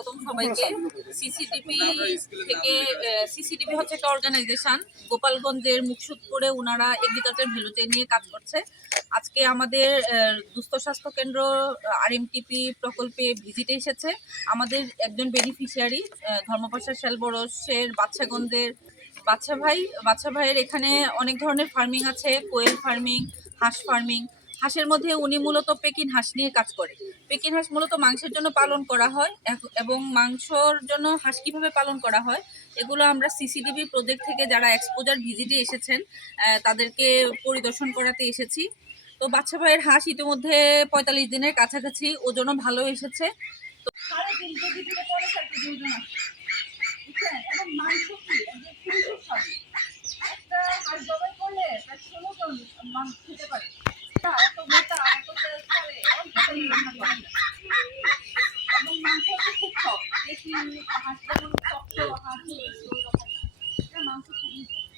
স্বাগতম সবাইকে। সিসিটিভি থেকে সিসিটিভি হচ্ছে একটা অর্গানাইজেশন, গোপালগঞ্জের মুকসুদপুরে ওনারা এগ্রিকালচার ভ্যালু চেইন নিয়ে কাজ করছে। আজকে আমাদের দুস্থ স্বাস্থ্য কেন্দ্র আরএমটিপি প্রকল্পে ভিজিটে এসেছে আমাদের একজন বেনিফিশিয়ারি, ধর্মপাশা শেলবরসের বাচ্চাগঞ্জের বাচ্চা ভাইয়ের এখানে অনেক ধরনের ফার্মিং আছে, কোয়েল ফার্মিং, হাঁস ফার্মিং। হাঁসের মধ্যে উনি মূলত পেকিন হাঁস নিয়ে কাজ করে। পেকিন হাঁস মূলত মাংসের জন্য পালন করা হয় এবং মাংসর জন্য হাঁস কিভাবে পালন করা হয় এগুলো আমরা সিসিটিভি প্রজেক্ট থেকে যারা এক্সপোজার ভিজিটে এসেছেন তাদেরকে পরিদর্শন করাতে এসেছি। তো বাচ্চা ভাইয়ের হাঁস ইতিমধ্যে 45 দিনের কাছাকাছি, ওজনও ভালো এসেছে। তো 3.5 কেজি থেকে 4.5 কেজি ওজন আসে, বুঝছেন? এবং মাংস কি খুবই সুস্বাদু। একটা হাঁস জবাই করলে প্রায় 16 টন মাংস খেতে পারে। এত মোটা, এত তেল ছাড়ে, অল্প তেলে রান্না করে। এবং মাংস হচ্ছে খুব সফট। দেশি হাঁস যেমন শক্ত হাঁস ওই রকম না, এটা মাংস খুবই সফট।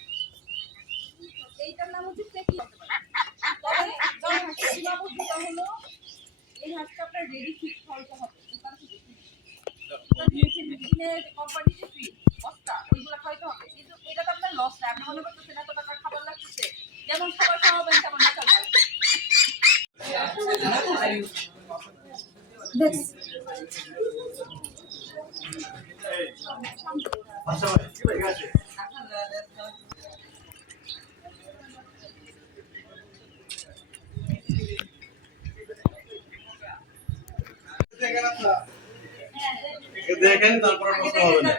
এইটার নাম হচ্ছে পেকি। তবে সীমাবদ্ধতা হলো এই হাঁসটা আপনার রেডি ফিট হতে হবে। কোম্পানিতে ফ্রি বস্তা ওইগুলো খাইতে হবে, কিন্তু এটা তো আপনার লস না। আপনি মনে করতেছেন এত টাকার খাবার লাগতেছে, যেমন খাবার খাওয়াবেন তেমন টাকা লাগবে। দেখেন তারপর প্রশ্ন হবে না।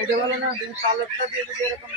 এটা বলে না তুমি পালকটা দিয়ে যদি এরকম